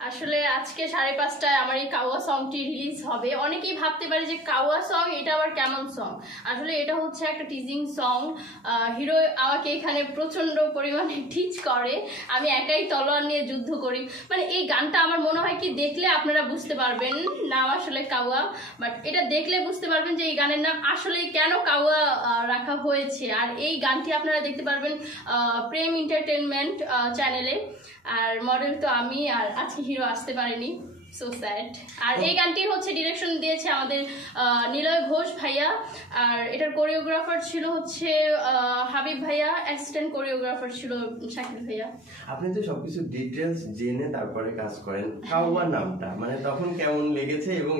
আসলে আজকে 5:30টায় আমার এই কাওয়া সংটি রিলিজ হবে। অনেকেই ভাবতে পারে যে কাওয়া সং এটা আবার কেমন সং। আসলে এটা হচ্ছে একটা টিজিং সং। হিরো আমাকে এখানে প্রচন্ড পরিমাণে টিচ করে, আমি একাই তলোয়ার নিয়ে যুদ্ধ করি। মানে এই গানটা আমার মনে হয় কি দেখলে আপনারা বুঝতে পারবেন নাম আসলে কাওয়া, বাট এটা দেখলে বুঝতে পারবেন যে এই গানের নাম আসলে কেন কাওয়া রাখা হয়েছে। আর এই গানটি আপনারা দেখতে পারবেন প্রেম এন্টারটেনমেন্ট চ্যানেলে। আর মডেল তো আমি, আর আজকে হিরো আসতে পারেনি, সো স্যাড। আর এই গানটির হচ্ছে ডিরেকশন দিয়েছে আমাদের নিলয় ঘোষ ভাইয়া, আর এটার কোরিওগ্রাফার ছিল হচ্ছে হাবিব ভাইয়া, অ্যাসিস্ট্যান্ট কোরিওগ্রাফার ছিল শাকিল ভাইয়া। আপনি তো সবকিছু ডিটেলস জেনে তারপরে কাজ করেন। কাওয়া নামটা মানে তখন কেমন লেগেছে এবং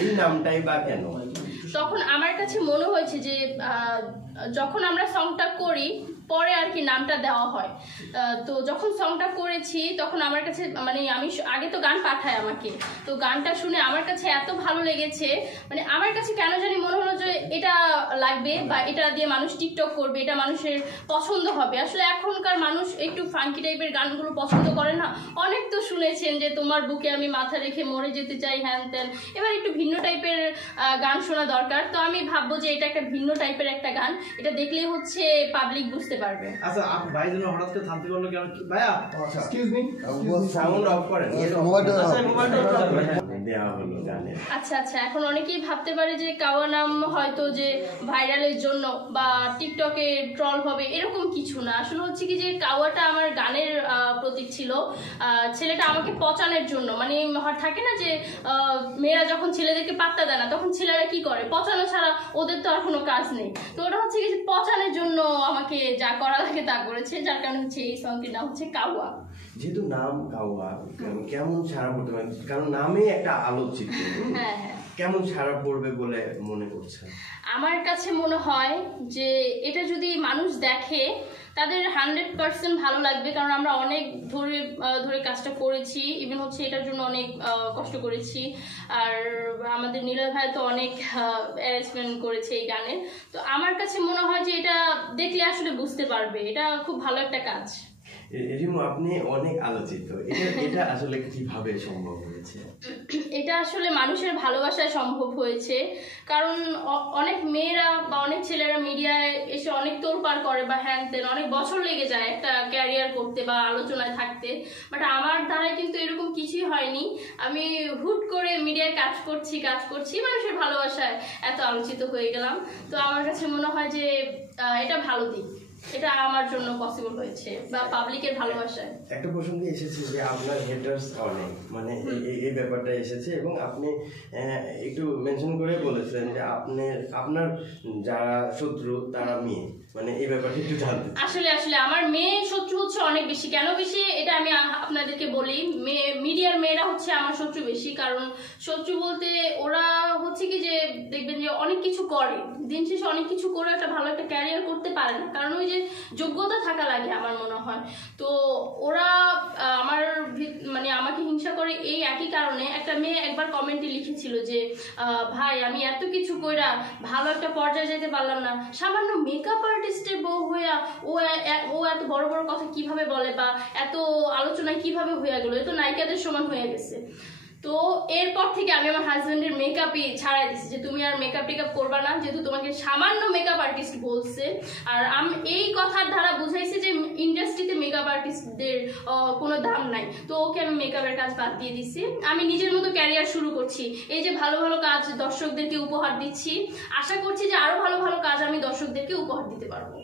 এই নামটাই বা কেন? তখন আমার কাছে মনে হয়েছে যে যখন আমরা সংটা করি পরে আর কি নামটা দেওয়া হয়, তো যখন সংটা করেছি তখন আমার কাছে মানে আমি আগে তো গান পাঠায় আমাকে, তো গানটা শুনে আমার কাছে এত ভালো লেগেছে, মানে আমার কাছে কেন জানি মনে হলো যে এটা লাগবে বা এটা দিয়ে মানুষ টিকটক করবে, এটা মানুষের পছন্দ হবে। আসলে এখনকার মানুষ একটু ফাঙ্কি টাইপের গানগুলো পছন্দ করে না। অনেক তো শুনেছেন যে তোমার বুকে আমি মাথা রেখে মরে যেতে চাই, হ্যান ত্যান। এবার একটু ভিন্ন টাইপের গান শোনা দরকার, তো আমি ভাববো যে এটা একটা ভিন্ন টাইপের একটা গান, এটা দেখলেই হচ্ছে পাবলিক বুঝতে পারবে। আচ্ছা আপনি ভাই জন্য হঠাৎ করে থামতে বললো কেন ভাইয়া? এক্সকিউজ মি, সাউন্ড অফ করেন। আচ্ছা আচ্ছা, এখন অনেকেই ভাবতে পারে যে কাওয়া নাম হয়তো যে ভাইরালের জন্য বা টিকটকে ট্রল হবে, এরকম কিছু না। আসলে হচ্ছে কি যে কাওয়াটা আমার গানের প্রতীক ছিল। ছেলেটা আমাকে পচানোর জন্য, মানে থাকে না যে মেয়েরা যখন ছেলেদেরকে পাত্তা দেয় না তখন ছেলেরা কি করে, পচানো ছাড়া ওদের তো আর কোনো কাজ নেই। তো ওটা হচ্ছে কি যে পচানোর জন্য আমাকে যা করা লাগে তা করেছে, যার কারণে হচ্ছে এই সংটির নাম হচ্ছে কাওয়া। যেহেতু নাম কাওয়া, কেমন সারা পড়তে পারে? কারণ নামে একটা আলোচিত, হ্যাঁ হ্যাঁ, কেমন সারা পড়বে বলে মনে করছেন? আমার কাছে মনে হয় যে এটা যদি মানুষ দেখে তাদের 100% ভালো লাগবে, কারণ আমরা অনেক ধরে কাজটা করেছি, ইভেন হচ্ছে এটার জন্য অনেক কষ্ট করেছি। আর আমাদের নিলয় ভাই তো অনেক অ্যারেঞ্জমেন্ট করেছে এই গানে। তো আমার কাছে মনে হয় যে এটা দেখলে আসলে বুঝতে পারবে এটা খুব ভালো একটা কাজ। রিমু, আপনি অনেক আলোচিত, এটা আসলে কিভাবে সম্ভব হয়েছে? এটা আসলে মানুষের ভালোবাসায় সম্ভব হয়েছে, কারণ অনেক মেয়েরা বা অনেক ছেলেরা মিডিয়ায় এসে অনেক তোড়পাড় করে বা হ্যান তেন, অনেক বছর লেগে যায় একটা ক্যারিয়ার করতে বা আলোচনায় থাকতে। বাট আমার দ্বারাই কিন্তু এরকম কিছুই হয়নি, আমি হুট করে মিডিয়ায় কাজ করছি মানুষের ভালোবাসায় এত আলোচিত হয়ে গেলাম। তো আমার কাছে মনে হয় যে এটা ভালো দিক, এটা আমার জন্য পসিবল হয়েছে বা পাবলিকের ভালোবাসায়। একটা প্রসঙ্গ এসেছে যে আপনার হেটার্স অনেক, মানে এই ব্যাপারটা এসেছে এবং আপনি একটু মেনশন করে বলেছেন যে আপনার যারা শত্রু তারা মেয়ে, মানে এই ব্যাপারটা একটু জানতে। আসলে আমার মেয়ে শত্রু হচ্ছে অনেক বেশি। কেন বেশি এটা আমি আপনাদেরকে বলি, মিডিয়ার মেয়েরা হচ্ছে আমার শত্রু বেশি। কারণ শত্রু বলতে ওরা হচ্ছে কি যে দেখবেন যে অনেক কিছু করে, দিন শেষে অনেক কিছু করে একটা ভালো একটা ক্যারিয়ার করতে পারে না, কারণ ওই যে যোগ্যতা থাকা লাগে আমার মনে হয়। তো ওরা মানে আমাকে হিংসা করে এই একই কারণে। একটা মেয়ে একবার কমেন্টে লিখেছিল যে ভাই আমি এত কিছু কইরা ভালো একটা পর্যায়ে যেতে পারলাম না, সামান্য মেকআপ আর্টিস্টের বউ হইয়া ও এত বড় বড় কথা কিভাবে বলে বা এত আলোচনায় কিভাবে হইয়া গেল, এ তো নায়িকাদের সমান হয়ে গেছে। তো এরপর থেকে আমি আমার হাজবেন্ডের মেকআপই ছাড়াই দিচ্ছি যে তুমি আর মেকআপ টেকআপ করবা না, যেহেতু তোমাকে সামান্য মেকআপ আর্টিস্ট বলছে। আর আমি এই কথার দ্বারা বুঝাইছি যে ইন্ডাস্ট্রিতে মেকআপ আর্টিস্টদের কোনো দাম নাই। তো ওকে আমি মেকআপের কাজ বাদ দিয়ে দিচ্ছি, আমি নিজের মতো ক্যারিয়ার শুরু করছি। এই যে ভালো ভালো কাজ দর্শকদেরকে উপহার দিচ্ছি, আশা করছি যে আরো ভালো ভালো কাজ আমি দর্শকদেরকে উপহার দিতে পারবো।